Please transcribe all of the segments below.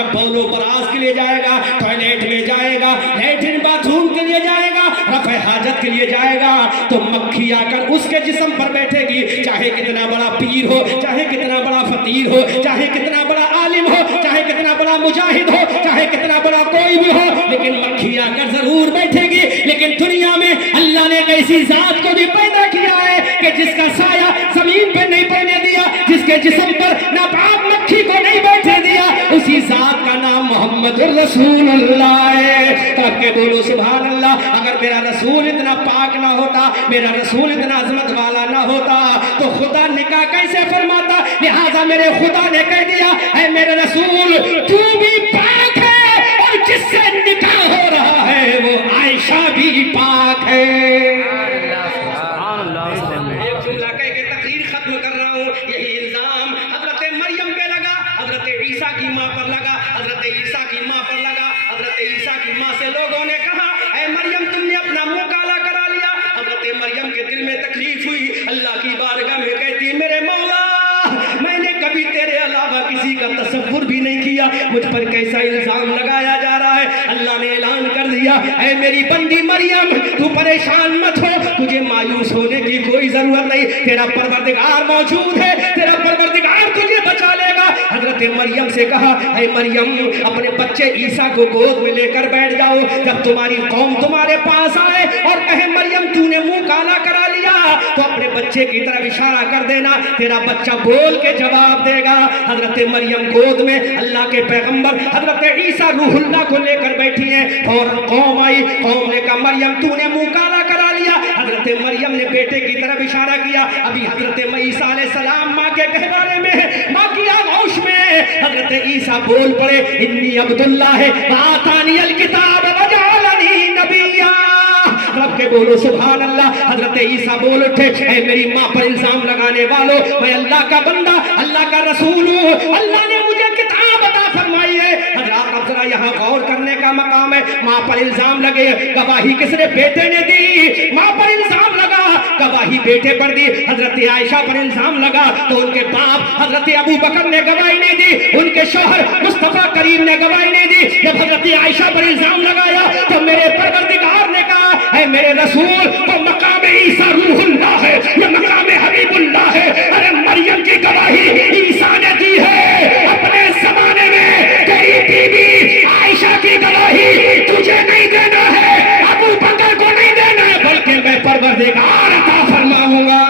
जब बौलो बराज के लिए जाएगा, टॉयलेट में जाएगा, लैट्रिन बाथरूम के लिए जाएगा, रफ़े हाजत के लिए जाएगा, तो मक्खी आकर उसके जिस्म पर बैठेगी। चाहे कितना बड़ा पीर हो, चाहे कितना बड़ा फकीर हो, चाहे कितना बड़ा आलिम हो, चाहे कितना बड़ा मुजाहिद हो, चाहे कितना बड़ा कोई भी हो, लेकिन मक्खी आकर जरूर बैठेगी। लेकिन दुनिया में अल्लाह ने एक ऐसी जात को भी पैदा किया है कि जिसका साया जमीन पे नहीं पड़ने दिया, जिसके जिस्म पर नापाक मक्खी को नहीं बैठने दिया, उसी जात का नाम मोहम्मद रसूलुल्लाह है। तो आपके बोलो सुभान अल्लाह। अगर मेरा रसूल इतना पाक ना होता, मेरा रसूल इतना अजमत वाला ना होता, तो खुदा निकाह कैसे फरमाता? लिहाजा मेरे खुदा ने कह दिया, ऐ मेरे रसूल तू भी पाक है, और जिससे निकाह हो रहा है वो आयशा भी पाक है। एक जुमला कह के तकरीर खत्म कर रहा हूँ। यही इल्जाम हजरत मरियम पे लगा, हजरत ईसा की माँ पर लगा, हजरत ईसा की माँ पर लगा। हजरत ईसा की माँ से लोगों ने कहा, ऐ मरियम तुमने अपना मुंह काला करा लिया। हजरत मरियम के दिल में तकलीफ हुई, अल्लाह की बारगाह में कहती, मेरे मौला मैंने कभी तेरे अलावा किसी का तसव्वुर भी नहीं किया, मुझ पर कैसा इल्जाम लगाया जा रहा है। अल्लाह ने ऐलान कर दिया, ऐ मेरी बंदी मरियम तू परेशान मत हो, तुझे मायूस होने की कोई जरूरत नहीं, तेरा परवरदिगार मौजूद है, तेरा परवरदिगार तुझे बचा लेगा। हजरत मरियम से कहा, ऐ मरियम अपने बच्चे ईसा को गोद में लेकर बैठ जाओ, जब तुम्हारी कौम तुम्हारे पास आए और कहे मरियम तूने मुंह काला करा लिया, तो अपने बच्चे की तरफ इशारा कर देना, तेरा बच्चा बोल के जवाब देगा। हजरत मरियम गोद में अल्लाह के पैगंबर हजरत ईसा रूहुल्लाह को लेकर बैठी है। फौरन कौम आई, कौम ने कहा मरियम तूने मुंह काला करा लिया। हजरत मरियम ने बेटे की तरफ इशारा किया। अभी हजरत ईसा अलैहि सलाम माँ के गहवारे में है, माँ की आगोश में। हजरत ईसा बोल पड़े, इन्नी अब्दुल्लाह है आतानियल किताब वजअलनी नबिय्या। रब के बोलो सुभान अल्लाह। हजरत ईसा बोल उठे, ऐ मेरी माँ पर इल्जाम लगाने वालों, मैं अल्लाह का बंदा, अल्लाह का रसूल हूँ, अल्लाह ने मुझे किताब अता फरमाई है। हजरत अब जरा यहाँ गौर करने का मकाम है। माँ पर इल्जाम लगे, गवाही किसने? बेटे ने दी। माँ पर इल्जाम लगा, गवाही बेटे पर दी। हजरत आयशा पर इल्जाम लगा तो उनके बाप हजरत अबू बकर ने गवाही नहीं दी, उनके शौहर मुस्तफा करीम ने गवाही नहीं दी। जब हजरत आयशा पर इल्जाम लगाया तो मेरे परवरदिगार ने कहा, है मेरे रसूल वो मकाम ईसा रूहुल्लाह है, ये मकाम हबीबुल्लाह है। अरे मरियम की गवाही ईसा ने दी है अपने जमाने में, तेरी बीबी आयशा की गवाही तुझे नहीं देना है, अबू बकर को नहीं देना है, बल्कि मैं परवरदिगार अता फरमाऊंगा।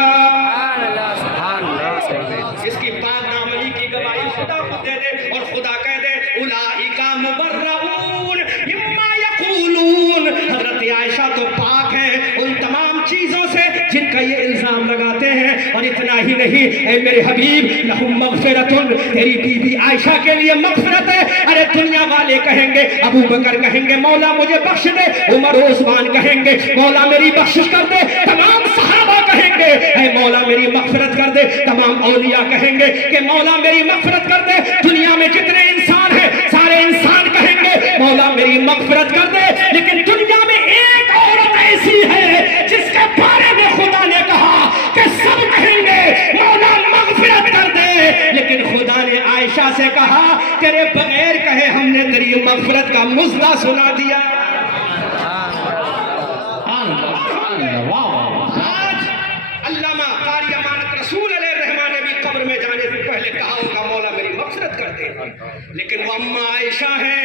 इसकी पाक नामनी की गवाही खुदा खुद दे दे, और खुदा कह दे उलाइका मुबर्रऊन मिम्मा यक़ूलून। हजरत आयशा तो पाक है उन तमाम चीजों से जिनका ये इल्जाम लगाते हैं। और इतना ही नहीं, ऐ मेरे हबीब लहुम मग़फ़िरतुन, तेरी बीबी आयशा के लिए मग़फ़िरत है। अरे दुनिया वाले कहेंगे, अबू बकर कहेंगे मौला मुझे बख्श दे, उमर उस्मान कहेंगे मौला मेरी बख्शिश कर दे, तमाम सहाबा कहेंगे ऐ मौला मेरी मग़फ़िरत कर दे, तमाम औलिया कहेंगे कि मौला मेरी मग़फ़िरत कर दे। दुनिया में जितने इंसान हैं सारे इंसान कहेंगे मौला मेरी मग़फ़िरत कर दे। लेकिन दुनिया में एक औरत ऐसी है जिसके बारे में खुदा ने कहा कि सब कहेंगे मौला मग़फ़िरत कर दे, लेकिन खुदा ने आयशा से कहा तेरे बगैर कहे हमने तेरी मग़फ़िरत का मुज़्दा सुना दिया। आज अल्लामा कारी अमानत रसूल अलैहिर्रहमान ने भी कब्र में जाने से पहले कहा होगा मौला मेरी मग़फ़िरत कर दे, लेकिन वो अम्मा आयशा है,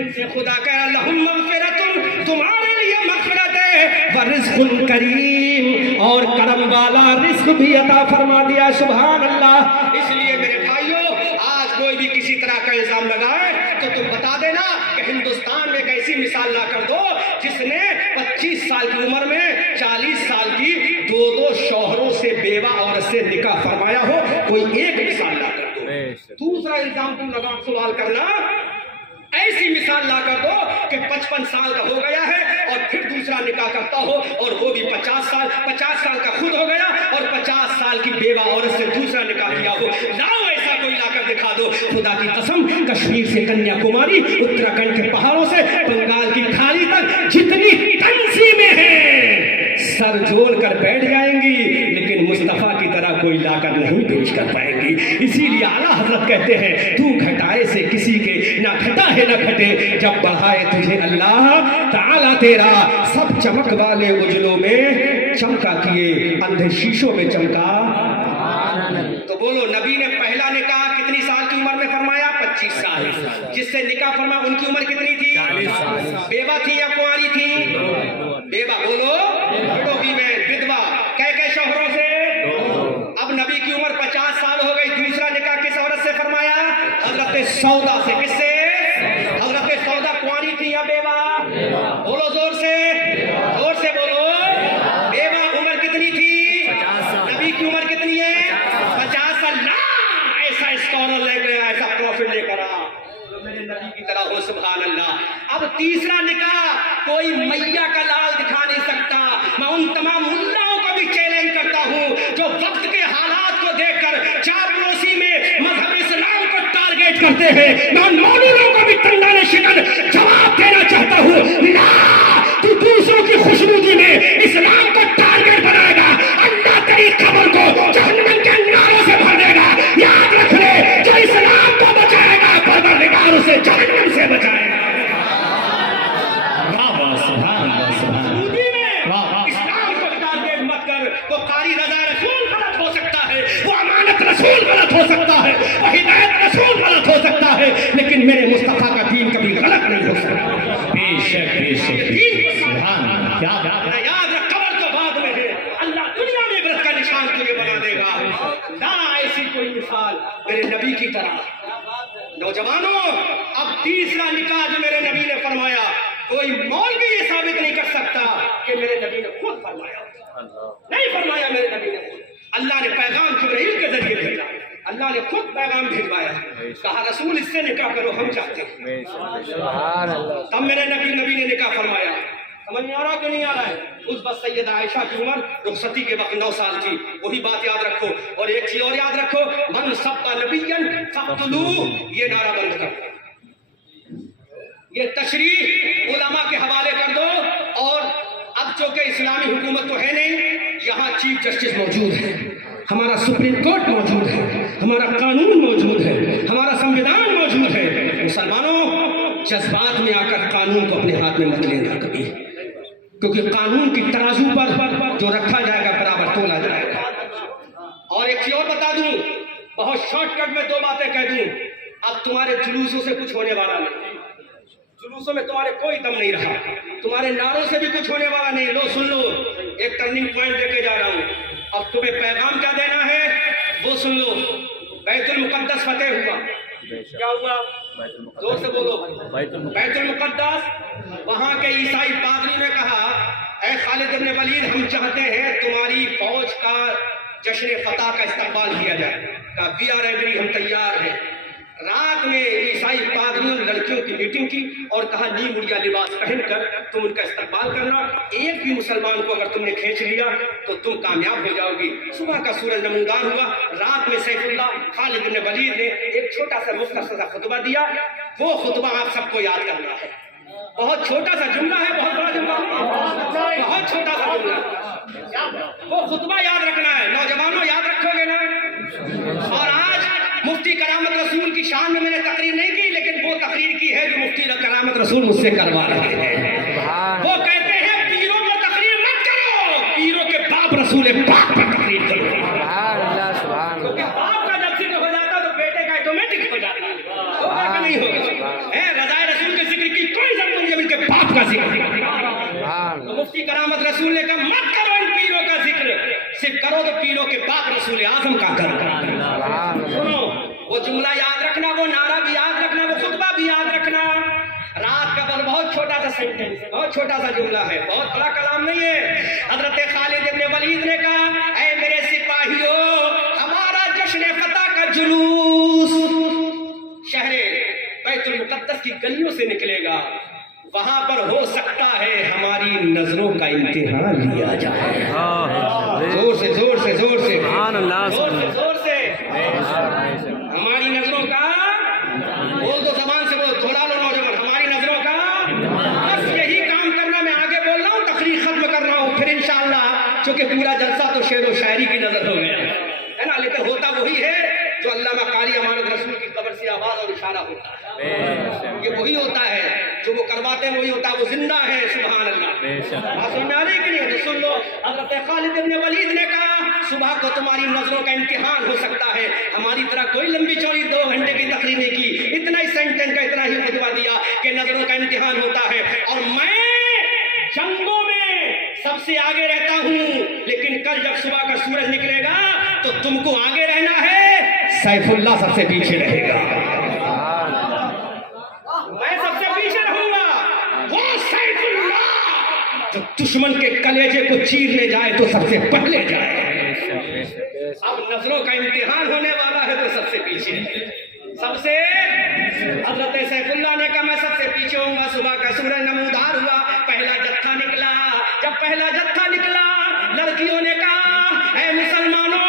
इनसे खुदा कह लहुम मग़फ़िरतुन, तुम्हारे लिए मग़फ़िरत है, व रिज़्क़ुन करीम, और करम वाला रिज़्क़ भी अता फरमा दिया। सुभान अल्लाह। इसलिए मेरे भाइयों, आज कोई भी किसी तरह का इल्जाम लगाए तो तुम बता देना कि हिंदुस्तान में एक ऐसी मिसाल ला कर दो जिसने 25 साल की उम्र में 40 साल की दो शौहरों से बेवा औरत से निकाह फरमाया हो, कोई एक मिसाल ला कर दो। दूसरा इल्जाम तुम लगा सवाल करना, ऐसी मिसाल ला कर दो कि 55 साल का हो गया है और फिर दूसरा निकाह करता हो, और वो भी 50 साल का खुद हो गया और 50 साल की बेवा औरत से दूसरा निकाह किया हो। लाओ ऐसा कोई लाकर दिखा दो। खुदा की कसम, कश्मीर से कन्याकुमारी, उत्तराखंड के पहाड़ों से बंगाल की खाड़ी तक जितनी तंजीमें हैं सर जोड़ कर बैठ जाएंगी, लेकिन मुस्तफा की तरह कोई लाकर नहीं पेश कर पाएंगी। इसीलिए आला हजरत कहते हैं तू घटाए से किसी के ना काहे न घटे जब बढ़ाए तुझे अल्लाह ताला तेरा। सब चमक वाले उजलों में चमका किए, अंधे शीशों में चमका। तो बोलो, नबी ने पहला निकाह कितनी साल की उम्र में फरमाया? 25 साल। जिससे निकाह फरमा उनकी उम्र कितनी थी? 40 साल। बेवा थी या कुंवारी थी? बेवा। बोलो, विडोवी में विधवा। कै शौहरों से? अब नबी की उम्र 50 साल हो गई। दूसरा निकाह किस औरत से फरमाया? हजरत सौदा से। किससे? हजरत सौदा कुंवारी थी या बेवा? बोलो जोर से, जोर से बोलो। बेवा। उम्र कितनी थी? नबी की उम्र कितनी है? 50 साल। ऐसा स्कॉलर लेकर आया, ऐसा प्रॉफिट लेकर आ जो मेरे नबी की तरह हो। सुभान अल्लाह। अब तीसरा निकाह कोई मैया का लाल दिखा नहीं सकता। मैं उन तमाम मुल्लाओं को भी चैलेंज करता हूं जो वक्त के हालात को देखकर चापलूसी में मजहब इस्लाम को टारगेट करते हैं। मैं उन मौलवियों को भी तंदाने शिकन जवाब देना चाहता हूं, ना तू दूसरों की खुशनुदी में इस्लाम को टारगेट बनाएगा, अल्लाह तेरी कब्र को जहन्नम के नारों से भर देगा। याद रख ले, जो इस्लाम को बचाएगा परवरदिगार उसे जहन्नम से बचाएगा। वो कारी रज़ा रसूल गलत हो सकता है, वो अमानत रसूल गलत हो सकता है, वो हिदायत रसूल गलत हो सकता है, लेकिन मेरे मुस्तफा का दीन कभी गलत नहीं हो सकता। बेशक बेशक। सुभान। क्या याद रख, कब्र तो बाद में है, अल्लाह दुनिया में इबरत का निशान तुझे बना देगा। ना ऐसी कोई मिसाल मेरे नबी की तरह। नौजवानों, अब तीसरा निकाह जो मेरे नबी ने फरमाया, कोई मौलवी ये साबित नहीं कर सकता कि मेरे नबी ने खुद फरमाया। नहीं फरमाया मेरे नबी ने खुद। अल्लाह ने पैगाम जिब्रील के जरिए भेजा, अल्लाह ने खुद पैगाम भिजवाया, कहा रसूल इससे निकाह करो, हम चाहते हैं। तब मेरे नबी ने निकाह फरमाया। समझ में आ रहा कि नहीं आ रहा है? उस वक्त सैयदा आयशा की उम्र रुखसती के वक्त 9 साल थी। वही बात याद रखो। और एक चीज और याद रखो, मन सब्बा नबिय्यन फक़्तुलूहु, ये नारा बंद कर, ये तशरीह उलमा के हवाले कर दो। और अब चूंकि इस्लामी हुकूमत तो है नहीं, यहाँ चीफ जस्टिस मौजूद है, हमारा सुप्रीम कोर्ट मौजूद है, हमारा कानून मौजूद है, हमारा संविधान मौजूद है। मुसलमानों, जज्बात में आकर कानून को अपने हाथ में मत लेना कभी, क्योंकि कानून की तराजू पर जो रखा जाएगा बराबर तोला जाएगा। और एक चीज और बता दूं, बहुत शॉर्टकट में 2 बातें कह दूं। अब तुम्हारे जुलूसों से कुछ होने वाला नहीं, जुलूसों में तुम्हारे कोई दम नहीं रहा, तुम्हारे नारों से भी कुछ होने वाला नहीं। लो सुन लो, एक टर्निंग पॉइंट देके जा रहा हूं। अब तुम्हें पैगाम क्या देना है वो सुन लो। बैतुल मुकद्दस फतेह हुआ। क्या हुआ? जोर से बोलो। बैतुल मुकद्दस। वहां के ईसाई पादरी ने कहा, ऐ खालिद इब्न वलीद, हम चाहते हैं तुम्हारी फौज का जश्न फतह का इस्तकबाल किया जाए। कहा वी आर एग्री, हम तैयार हैं। रात में ईसाई पादरियों ने लड़कियों की मीटिंग की और कहा नी मुड़िया लिबास पहनकर तुम उनका इस्तकबाल करना। एक भी मुसलमान को अगर तुमने खींच लिया तो तुम कामयाब हो जाओगी। सुबह का सूरज नमूदार हुआ। रात में सैफुल्लाह खालिद इब्न वलीद ने एक छोटा सा मुख्तसर सा खुतबा दिया। वो खुतबा आप सबको याद करना है। बहुत छोटा सा जुमला है, बहुत बड़ा जुमला नहीं, बहुत छोटा सा जुमला। वो खुतबा याद रखना है। नौजवानों, याद रखोगे ना? और आज मुफ्ती करामत रसूल की शान में मैंने तकरीर नहीं की, लेकिन वो तकरीर की है जो मुफ्ती करामत रसूल मुझसे करवा रहे हैं। वो कहते हैं पीरों पर तकरीर मत करो, पीरों के बाप रसूल पाक पर तकरीर करो। क्योंकि बाप का जब जिक्र हो जाता तो बेटे का ऑटोमेटिक हो जाता है, नहीं होगा। रज़ाए रसूल के जिक्र की कोई जरूरत नहीं, जब इनके बाप का जिक्र। तो मुफ्ती करामत रसूल ने कहा मत करो इन पीरों का जिक्र, सिर्फ करो तो पीरों के बाप रसूल आजम का करो। सुनो, वो जुमला याद रखना, वो नारा भी याद रखना, वो खुतबा भी याद रखना। रात का बहुत छोटा सा सेंटेंस है, बहुत छोटा सा जुमला है, बहुत बड़ा कलाम नहीं है। हजरत खालिद इब्न वलीद ने कहा, ऐ मेरे सिपाहियों, हमारा जश्न फतह का जुलूस शहरे बैतुल मुकद्दस की गलियों से निकलेगा। वहां पर हो सकता है हमारी नजरों का इम्तिहान लिया जाए। जोर से जोर से जोर से जोर से हमारी नजरों का, बोल दो जबान से, बोल थोड़ा लो नौजवान, हमारी नजरों का। बस यही काम करना, मैं आगे बोल रहा हूँ, तकरीर खत्म कर रहा हूँ, फिर इंशाअल्लाह, चूंकि पूरा जलसा तो शेर व शायरी की नजर हो गया है ना, लेकिन होता वही है जो अल्लामा कारी अमानत रसूल की कब्र से आवाज और इशारा होता है। ये वही होता है जो वो करवाते हैं, वही होता है, वो जिंदा है। सुभान अल्लाह। बात समझ में आ रही कि नहीं? तो सुन लो, हज़रत खालिद इब्न वलीद ने कहा सुबह को तुम्हारी नजरों का इम्तिहान हो सकता है। हमारी तरह कोई लंबी चौड़ी 2 घंटे की तकरीर नहीं की, इतना ही सेंटेंस का इतना ही खुतबा दिया कि नजरों का इम्तिहान होता है। और मैं जंगों में सबसे आगे रहता हूँ, लेकिन कल जब सुबह का सूरज निकलेगा तो तुमको आगे रहना है, सैफुल्लाह सबसे पीछे रहेगा। मैं सबसे पीछे रहूंगा, वो सैफुल्लाह जो दुश्मन के कलेजे को चीरने जाए तो सबसे पहले जाए। अब नजरों का इम्तिहान होने वाला है तो सबसे पीछे, सबसे हजरत सैफुल्लाह ने कहा मैं सबसे पीछे होऊंगा। सुबह का सूरज नमूदार हुआ, पहला जत्था निकला। जब पहला जत्था निकला, लड़कियों ने कहा ऐ मुसलमानों,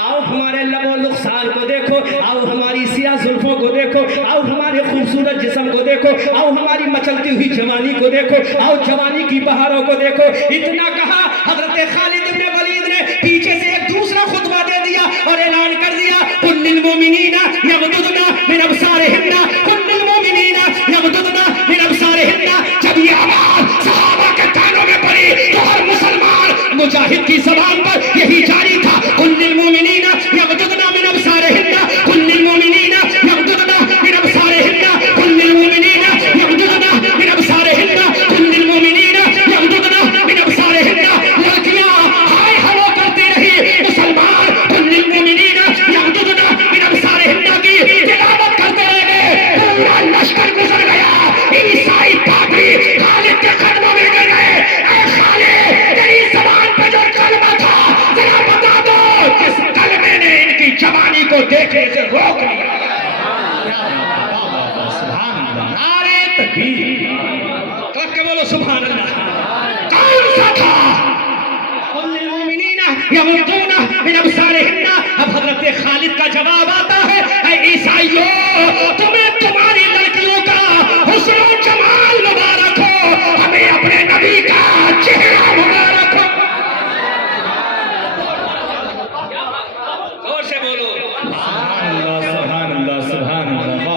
आओ हमारे लबो लुख्सार को देखो, आओ हमारी सिया जुल्फों को देखो, आओ हमारे खूबसूरत जिस्म को देखो, आओ हमारी मचलती हुई जवानी को देखो, आओ जवानी की बहारों को देखो। इतना कहा, हजरत खालिद इब्न वलीद ने पीछे से एक दूसरा खुतबा दे दिया और ऐलान कर दिया कुल्लिल मोमिनीना यगदुदना मिन अबसारिहिन्ना, कुल्लिल मोमिनीना यगदुदना मिन अबसारिहिन्ना। जब ये आवाज सहाबा के कानों में पड़ी तो हर मुसलमान मुजाहिद की ज़बान पर यही जारी था, कुल्लिल मोमिनीना यगदुदना मिन अबसारिहिन्ना, कुल्लिल मोमिनीना यगदुदना मिन अबसारिहिन्ना, कुल्लिल मोमिनीना यगदुदना मिन अबसारिहिन्ना, कुल्लिल मोमिनीना यगदुदना मिन अबसारिहिन्ना। लड़कियां हाय हलो करती रही, मुसलमान कुल्लिल मोमिनीना यगदुदना मिन अबसारिहिन्ना की तिलावत करते रह गए। पूरा लश्कर गुजर गया, ईसाई पादरी खालिद के कदमों में गिर गए। ऐ खालिद, तेरी ज़बान पे जो कलमा था जरा बता दो, किस कलमे ने इनकी जवानी को देखने से रोक लिया? नारे तकबीर, कब के बोलो सुभान अल्लाह। कौन सा था? कुल्लिल मोमिनीना यगदुदना मिन अबसारिहिन्ना। अब हजरत खालिद का जवाब आता है, ऐ ईसाइयों, तुम्हें तुम्हारी लड़कियों का हुस्न और जमाल मुबारक हो, हमें अपने नबी का चेहरा मुबारक हो। जोर से बोलो सुभान अल्लाह, सुभान अल्लाह।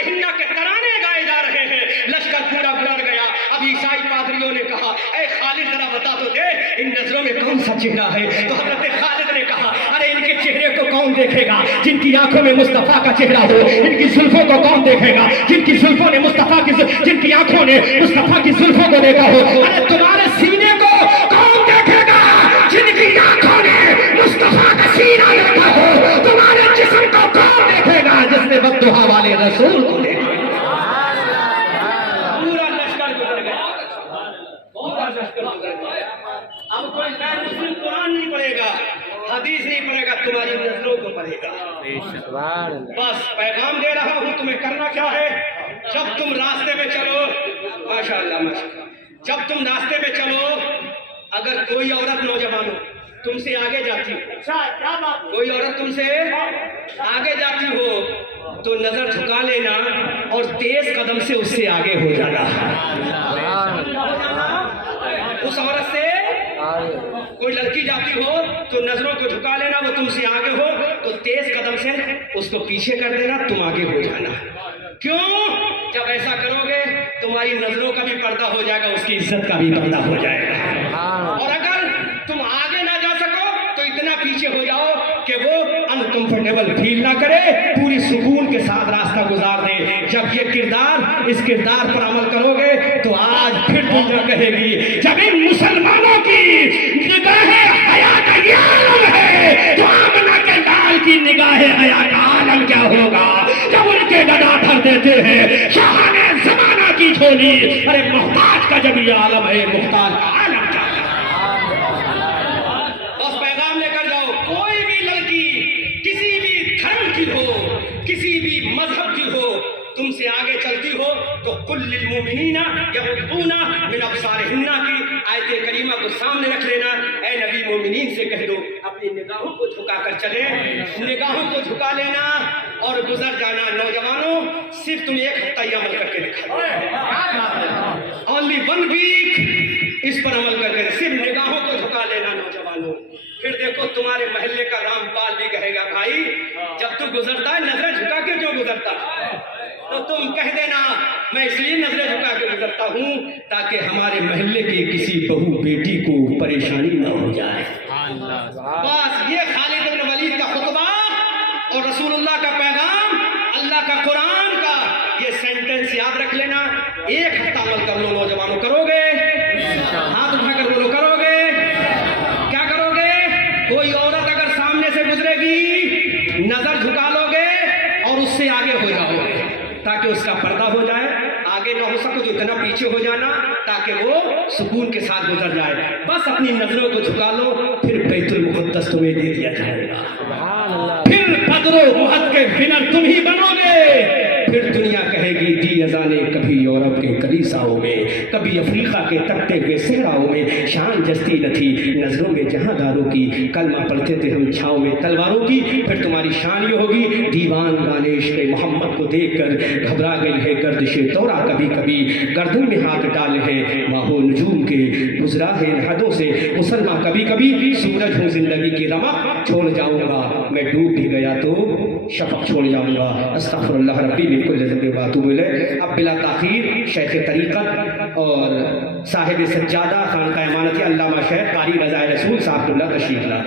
हिन्ना के तराने गाए जा रहे हैं, लश्कर पूरा बुलंद गया। अब ईसाई पादरियों ने कहा ऐ खालिद जरा बता तो दे इन नजरों में कौन सा चेहरा है? तो हजरत खालिद ने कहा अरे इनके चेहरे को कौन देखेगा जिनकी आंखों में मुस्तफा का चेहरा हो, इनकी जुल्फों को कौन देखेगा जिनकी जुल्फों ने मुस्तफा की, जिनकी आंखों ने मुस्तफा की जुल्फों को देखा हो। अरे तुम्हारे सीने को कौन देखेगा जिनकी आंखों ने मुस्तफा का सीना देखा हो? तुम्हारे जिस्म को कौन देखेगा जिसने बद्दुआ वाले रसूल को देखा? पूरा लश्कर गुजर गया, पूरा लश्कर गुजर गया। अब कोई गैर मुस्लिम कुरान नहीं पढ़ेगा, हदीस नहीं पढ़ेगा, तुम्हारी नजरों को पढ़ेगा। बस पैगाम दे रहा हूं, तुम्हें करना क्या है? जब तुम रास्ते में चलो, माशाअल्लाह माशाअल्लाह, जब तुम रास्ते में चलो, अगर कोई औरत नौजवानों तुमसे आगे जाती हो, क्या बात, कोई औरत तुमसे आगे जाती हो तो नजर झुका लेना और तेज कदम से उससे आगे हो जाना। उस औरत से कोई लड़की जाती हो तो नजरों को झुका लेना, वो तुमसे आगे हो तो तेज कदम से उसको पीछे कर देना, तुम आगे हो जाना। क्यों? जब ऐसा करोगे तुम्हारी नजरों का भी पर्दा हो जाएगा, उसकी इज्जत का भी पर्दा हो जाएगा। और अगर तुम आगे ना जा सको तो इतना पीछे हो जाओ कि वो अनकंफर्टेबल फील ना करे, पूरी सुकून के साथ रास्ता गुजार दे। जब ये किरदार, इस किरदार पर अमल करोगे तो आज फिर दुनिया कहेगी जब इन मुसलमानों की निगाहें हया का ये आलम है तो आमना के लाल की निगाहें हया का आलम क्या होगा? जब उनके गदा भर देते हैं शाहाने जमाना की झोली, अरे मुहताज का जब ये आलम है, मुहताज का आलम क्या है? बस पैगाम लेकर जाओ, कोई भी लड़की किसी भी धर्म की हो, किसी भी मजहब की हो, तुमसे आगे चलती हो तो कुल्लिल मोमिनीना यगदूना मिन अबसारिहिन्ना की आयत करीमा को सामने रख लेना। ऐ नबी, मोमिनीन से कह दो अपनी निगाहों को झुकाकर चले, निगाहों को झुका लेना और गुजर जाना। नौजवानों, सिर्फ तुम एक हफ्ता ही अमल करके दिखा, ओनली 1 वीक इस पर अमल करके, सिर्फ निगाहों को झुका लेना नौजवानों। फिर देखो تو تمہارے محلے کا رامپال بھی کہے گا بھائی جب تو گزرتا ہے نظریں جھکا کے کیوں گزرتا ہے؟ تو تم کہہ دینا میں اس لیے نظریں جھکا کے گزرتا ہوں تاکہ ہمارے محلے کی کسی بہو بیٹی کو پریشانی نہ ہو جائے۔ بس یہ خالد بن ولید کا خطبہ اور رسول اللہ کا پیغام، اللہ کا قرآن کا یہ سینٹنس یاد رکھ لینا، ایک ہفتہ عمل کر لو نوجوانوں، کرو گے؟ ہاتھ اٹھا کر بولو کرو گے؟ کیا کرو گے؟ کوئی عورت اگر سامنے سے گزرے گی نظر جھکا لو گے اور اس سے آگے ہو جاؤ گے تاکہ اس کا پردہ ہو جائے، آگے نہ ہو سکو جو اتنا پیچھے ہو جانا تاکہ وہ سکون کے ساتھ گزر جائے۔ بس اپنی نظروں کو جھکا لو، پھر بیت المقدس تمہیں دے دیا جائے گا، پھر بدر و احد کے ونر تم ہی بنو گے، پھر دنیا کہے گی دی ازانے کبھی یورپ کے کلیساؤں میں، کبھی افریقہ کے تپتے ہوئے صحراؤں میں شان جستی نہ تھی نظروں میں جہاں داروں کی، کلمہ پڑھتے تھے ہم چھاؤں میں تلواروں کی، پھر تمہاری شان یہ ہوگی دیوان گانے عشق محمد کو دیکھ کر گھبرا گئی ہے گردش دورہ، کبھی کبھی گردن میں ہاتھ ڈالے ہیں ماہو نجوم کے، گزرا ہے ان حدوں سے مسلمان، کبھی کبھی سورج ہوں زندگی کی رمق چھوڑ جاؤں گا، میں ڈوب بھی گیا تو شفق چھوڑ جاؤں گا، استغفر اللہ ربی من کل ذنب واتوب الیہ۔ اب بلا تاخیر شیخ طریقت اور صاحب سجادہ خانقاہ امانتی علامہ شیخ قاری رضا رسول صاحب اللہ تشریف لا۔